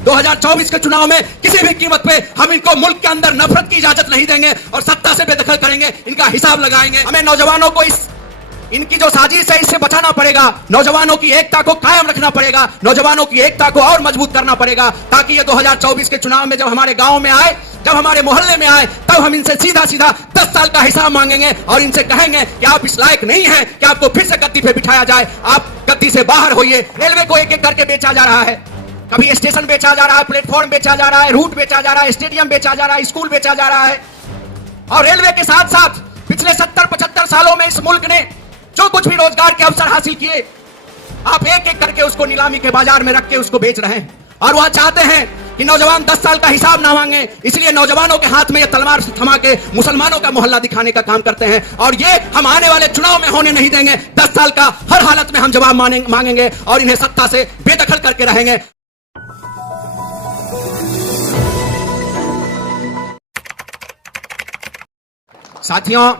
2024 के चुनाव में किसी भी कीमत पे हम इनको मुल्क के अंदर नफरत की इजाजत नहीं देंगे और सत्ता से बेदखल करेंगे, इनका हिसाब लगाएंगे। हमें नौजवानों को इनकी जो साजिश है इससे बचाना पड़ेगा, नौजवानों की एकता को कायम रखना पड़ेगा, नौजवानों की एकता को और मजबूत करना पड़ेगा, ताकि ये 2024 के चुनाव में जब हमारे गांव में आए, जब हमारे मोहल्ले में आए, तब हम इनसे सीधा सीधा 10 साल का हिसाब मांगेंगे और इनसे कहेंगे कि आप इस लायक नहीं हैं कि आपको फिर से गद्दी पे बिठाया जाए, आप गद्दी से बाहर होइए। रेलवे को एक एक करके बेचा जा रहा है, कभी स्टेशन बेचा जा रहा है, प्लेटफॉर्म बेचा जा रहा है, रूट बेचा जा रहा है, स्टेडियम बेचा जा रहा है, स्कूल बेचा जा रहा है। और रेलवे के साथ साथ पिछले 70-75 सालों में इस मुल्क ने जो कुछ भी रोजगार के अवसर हासिल किए, आप एक एक करके उसको नीलामी के बाजार में रख के उसको बेच रहे हैं। और वह चाहते हैं कि नौजवान 10 साल का हिसाब ना मांगे, इसलिए नौजवानों के हाथ में ये तलवार थमा के मुसलमानों का मोहल्ला दिखाने का काम करते हैं। और ये हम आने वाले चुनाव में होने नहीं देंगे। 10 साल का हर हालत में हम जवाब मांगेंगे और इन्हें सत्ता से बेदखल करके रहेंगे। साथियों,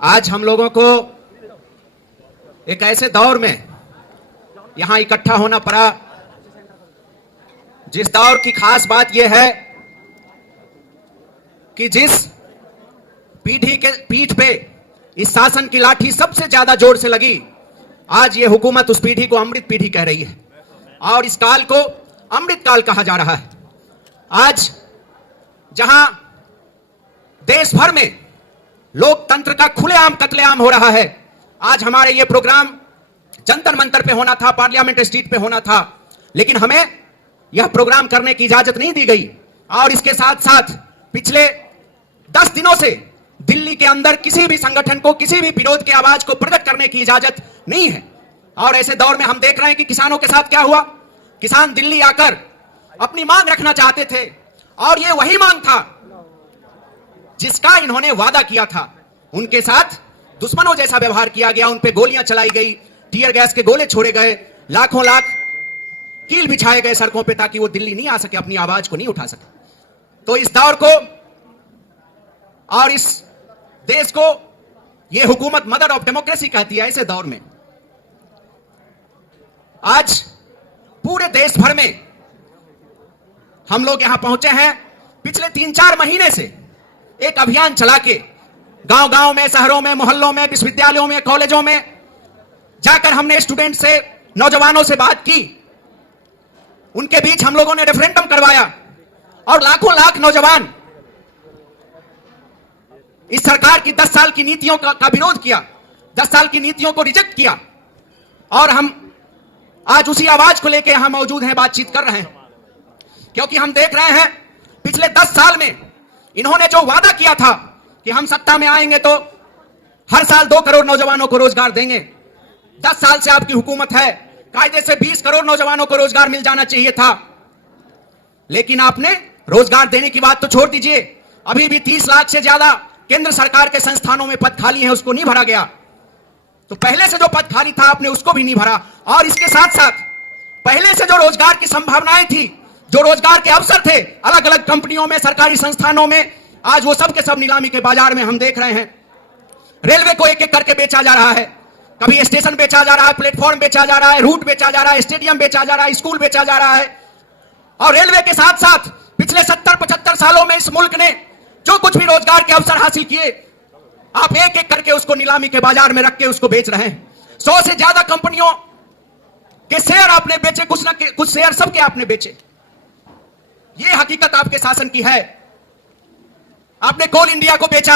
आज हम लोगों को एक ऐसे दौर में यहां इकट्ठा होना पड़ा, जिस दौर की खास बात यह है कि जिस पीढ़ी के पीठ पे इस शासन की लाठी सबसे ज्यादा जोर से लगी, आज ये हुकूमत उस पीढ़ी को अमृत पीढ़ी कह रही है और इस काल को अमृत काल कहा जा रहा है। आज जहां देश भर में लोकतंत्र का खुलेआम कत्लेआम हो रहा है, आज हमारे ये प्रोग्राम जंतर मंतर पे होना था, पार्लियामेंट स्ट्रीट पे होना था, लेकिन हमें यह प्रोग्राम करने की इजाजत नहीं दी गई। और इसके साथ साथ पिछले 10 दिनों से दिल्ली के अंदर किसी भी संगठन को किसी भी विरोध की आवाज को प्रकट करने की इजाजत नहीं है। और ऐसे दौर में हम देख रहे हैं कि किसानों के साथ क्या हुआ। किसान दिल्ली आकर अपनी मांग रखना चाहते थे और ये वही मांग था जिसका इन्होंने वादा किया था। उनके साथ दुश्मनों जैसा व्यवहार किया गया, उन पे गोलियां चलाई गई, टीयर गैस के गोले छोड़े गए, लाखों लाख कील बिछाए गए सड़कों पे ताकि वो दिल्ली नहीं आ सके, अपनी आवाज को नहीं उठा सके। तो इस दौर को और इस देश को ये हुकूमत मदर ऑफ डेमोक्रेसी कहती है। ऐसे दौर में आज पूरे देश भर में हम लोग यहां पहुंचे हैं। पिछले 3-4 महीने से एक अभियान चला के गांव गांव में, शहरों में, मोहल्लों में, विश्वविद्यालयों में, कॉलेजों में जाकर हमने स्टूडेंट से, नौजवानों से बात की। उनके बीच हम लोगों ने रेफरेंडम करवाया और लाखों लाख नौजवान इस सरकार की 10 साल की नीतियों का विरोध किया, 10 साल की नीतियों को रिजेक्ट किया। और हम आज उसी आवाज को लेकर यहां मौजूद हैं, बातचीत कर रहे हैं, क्योंकि हम देख रहे हैं पिछले 10 साल में इन्होंने जो वादा किया था कि हम सत्ता में आएंगे तो हर साल 2 करोड़ नौजवानों को रोजगार देंगे। 10 साल से आपकी हुकूमत है, कायदे से 20 करोड़ नौजवानों को रोजगार मिल जाना चाहिए था, लेकिन आपने रोजगार देने की बात तो छोड़ दीजिए, अभी भी 30 लाख से ज्यादा केंद्र सरकार के संस्थानों में पद खाली है, उसको नहीं भरा गया। तो पहले से जो पद खाली था आपने उसको भी नहीं भरा। और इसके साथ साथ पहले से जो रोजगार की संभावनाएं थी, जो रोजगार के अवसर थे अलग अलग कंपनियों में, सरकारी संस्थानों में, आज वो सब के सब नीलामी के बाजार में हम देख रहे हैं। रेलवे को एक एक करके बेचा जा रहा है, कभी स्टेशन बेचा जा रहा है, प्लेटफॉर्म बेचा जा रहा है, रूट बेचा जा रहा है, स्टेडियम बेचा जा रहा है, स्कूल बेचा जा रहा है। और रेलवे के साथ साथ पिछले 70-75 सालों में इस मुल्क ने जो कुछ भी रोजगार के अवसर हासिल किए, आप एक एक करके उसको नीलामी के बाजार में रख के उसको बेच रहे हैं। 100 से ज्यादा कंपनियों के शेयर आपने बेचे, कुछ ना कुछ शेयर सबके आपने बेचे। ये हकीकत आपके शासन की है। आपने कोल इंडिया को बेचा,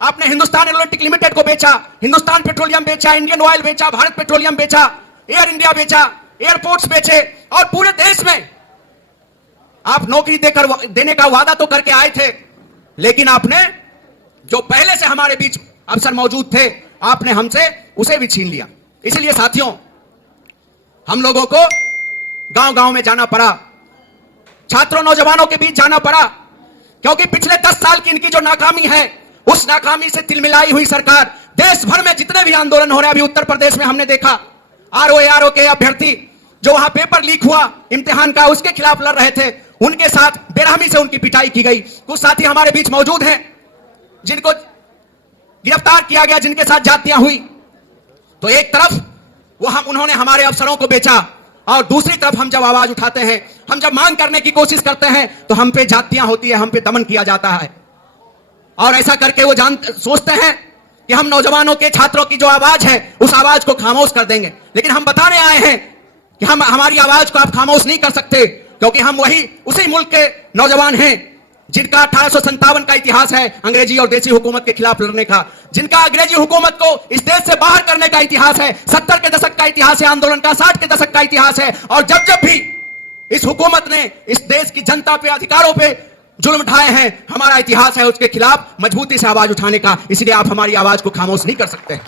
आपने हिंदुस्तान एरोनॉटिक लिमिटेड को बेचा, हिंदुस्तान पेट्रोलियम बेचा, इंडियन ऑयल बेचा, भारत पेट्रोलियम बेचा, एयर इंडिया बेचा, एयरपोर्ट्स बेचे। और पूरे देश में आप नौकरी देने का वादा तो करके आए थे, लेकिन आपने जो पहले से हमारे बीच अफसर मौजूद थे, आपने हमसे उसे भी छीन लिया। इसलिए साथियों, हम लोगों को गांव गांव में जाना पड़ा, छात्रों नौजवानों के बीच जाना पड़ा, क्योंकि पिछले 10 साल की इनकी जो नाकामी है, उस नाकामी से तिलमिलाई हुई सरकार देश भर में जितने भी आंदोलन हो रहे हैं, अभी उत्तर प्रदेश में हमने देखा आरओ के अभ्यर्थी जो वहां पेपर लीक हुआ इम्तिहान का, उसके खिलाफ लड़ रहे थे, उनके साथ बेरहमी से उनकी पिटाई की गई। कुछ साथी हमारे बीच मौजूद हैं जिनको गिरफ्तार किया गया, जिनके साथ जातियां हुई। तो एक तरफ उन्होंने हमारे अफसरों को बेचा और दूसरी तरफ हम जब आवाज उठाते हैं, हम जब मांग करने की कोशिश करते हैं, तो हम पे जातियां होती है, हम पे दमन किया जाता है। और ऐसा करके वो सोचते हैं कि हम नौजवानों के, छात्रों की जो आवाज है, उस आवाज को खामोश कर देंगे। लेकिन हम बताने आए हैं कि हमारी आवाज को आप खामोश नहीं कर सकते, क्योंकि हम उसी मुल्क के नौजवान हैं जिनका 1857 का इतिहास है अंग्रेजी और देसी हुकूमत के खिलाफ लड़ने का, जिनका अंग्रेजी हुकूमत को इस देश से बाहर करने का इतिहास है। 70 के दशक का इतिहास है आंदोलन का, 60 के दशक का इतिहास है। और जब जब भी इस हुकूमत ने इस देश की जनता पे, अधिकारों पे जुल्म ढाए हैं, हमारा इतिहास है उसके खिलाफ मजबूती से आवाज उठाने का। इसलिए आप हमारी आवाज को खामोश नहीं कर सकते।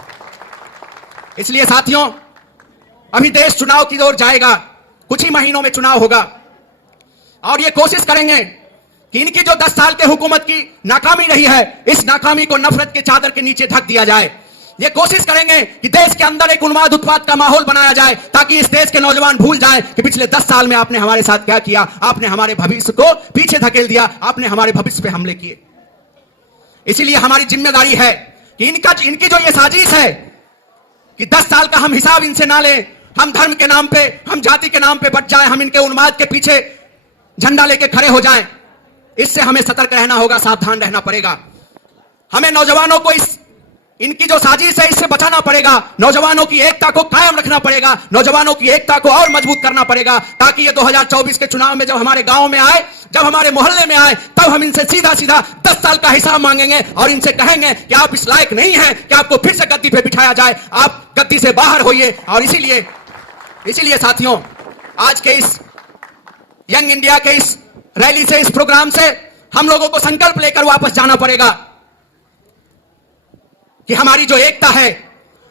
इसलिए साथियों, अभी देश चुनाव की ओर जाएगा, कुछ ही महीनों में चुनाव होगा, और ये कोशिश करेंगे कि इनकी जो 10 साल के हुकूमत की नाकामी रही है, इस नाकामी को नफरत के चादर के नीचे ढक दिया जाए। ये कोशिश करेंगे कि देश के अंदर एक उन्माद उत्पाद का माहौल बनाया जाए, ताकि इस देश के नौजवान भूल जाएं कि पिछले 10 साल में आपने हमारे साथ क्या किया। आपने हमारे भविष्य को पीछे धकेल दिया, आपने हमारे भविष्य पे हमले किए। इसीलिए हमारी जिम्मेदारी है कि इनकी जो ये साजिश है कि 10 साल का हम हिसाब इनसे ना लें, हम धर्म के नाम पे, हम जाति के नाम पे बच जाएं, हम इनके उन्माद के पीछे झंडा लेके खड़े हो जाएं, इससे हमें सतर्क रहना होगा, सावधान रहना पड़ेगा। हमें नौजवानों को इनकी जो साजिश है, इससे बचाना पड़ेगा। नौजवानों की एकता को कायम रखना पड़ेगा, नौजवानों की एकता को और मजबूत करना पड़ेगा, ताकि ये 2024 के चुनाव में जब हमारे गांव में आए, जब हमारे मोहल्ले में आए, तब हम इनसे सीधा सीधा 10 साल का हिसाब मांगेंगे और इनसे कहेंगे कि आप इस लायक नहीं हैं कि आपको फिर से गद्दी पे बिठाया जाए, आप गद्दी से बाहर होइए। और इसीलिए साथियों, आज के इस यंग इंडिया के इस रैली से, इस प्रोग्राम से हम लोगों को संकल्प लेकर वापस जाना पड़ेगा कि हमारी जो एकता है,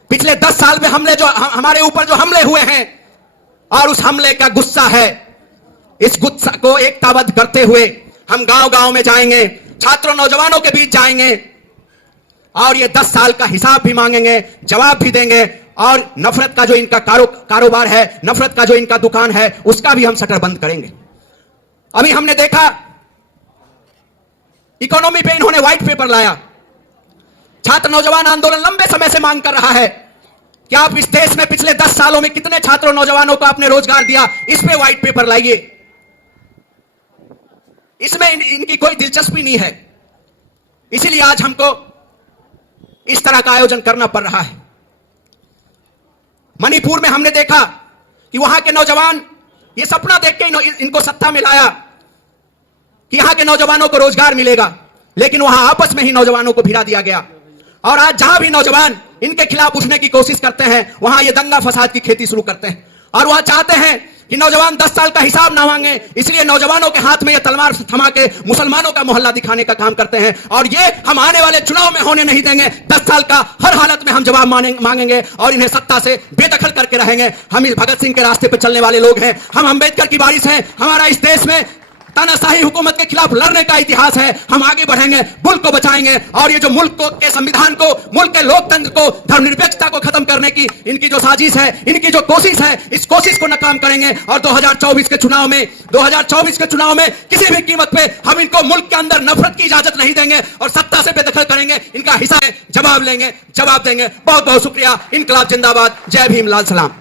पिछले 10 साल में हमारे ऊपर जो हमले हुए हैं, और उस हमले का गुस्सा है, इस गुस्सा को एकताबद्ध करते हुए हम गांव गांव में जाएंगे, छात्रों नौजवानों के बीच जाएंगे, और ये 10 साल का हिसाब भी मांगेंगे, जवाब भी देंगे, और नफरत का जो इनका कारोबार है, नफरत का जो इनका दुकान है, उसका भी हम शटर बंद करेंगे। अभी हमने देखा इकोनॉमी पे इन्होंने व्हाइट पेपर लाया। छात्र नौजवान आंदोलन लंबे समय से मांग कर रहा है कि आप इस देश में पिछले 10 सालों में कितने छात्रों नौजवानों को आपने रोजगार दिया, इस पे व्हाइट पेपर लाइए। इसमें इनकी कोई दिलचस्पी नहीं है। इसीलिए आज हमको इस तरह का आयोजन करना पड़ रहा है। मणिपुर में हमने देखा कि वहां के नौजवान ये सपना देख के इनको सत्ता में लाया कि यहां के नौजवानों को रोजगार मिलेगा, लेकिन वहां आपस में ही नौजवानों को भिड़ा दिया गया। और आज जहां भी नौजवान इनके खिलाफ उठने की कोशिश करते हैं, वहां ये दंगा फसाद की खेती शुरू करते हैं, और वहां चाहते हैं कि नौजवान 10 साल का हिसाब ना मांगे। इसलिए नौजवानों के हाथ में ये तलवार थमा के मुसलमानों का मोहल्ला दिखाने का काम करते हैं, और ये हम आने वाले चुनाव में होने नहीं देंगे। 10 साल का हर हालत में हम जवाब मांगेंगे और इन्हें सत्ता से बेदखल करके रहेंगे। हम इस भगत सिंह के रास्ते पर चलने वाले लोग हैं, हम अंबेडकर की वारिस हैं। हमारा इस देश में तानाशाही हुकूमत के खिलाफ लड़ने का इतिहास है। हम आगे बढ़ेंगे, मुल्क को बचाएंगे, और ये जो मुल्क के संविधान को, मुल्क के लोकतंत्र को, धर्मनिरपेक्षता को खत्म करने की इनकी जो साजिश है, इनकी जो कोशिश है, इस कोशिश को नाकाम करेंगे। और 2024 के चुनाव में किसी भी कीमत पे हम इनको मुल्क के अंदर नफरत की इजाजत नहीं देंगे और सत्ता से बेदखल करेंगे। इनका हिस्सा जवाब देंगे। बहुत बहुत शुक्रिया। इनकलाब जिंदाबाद। जय भीम, लाल सलाम।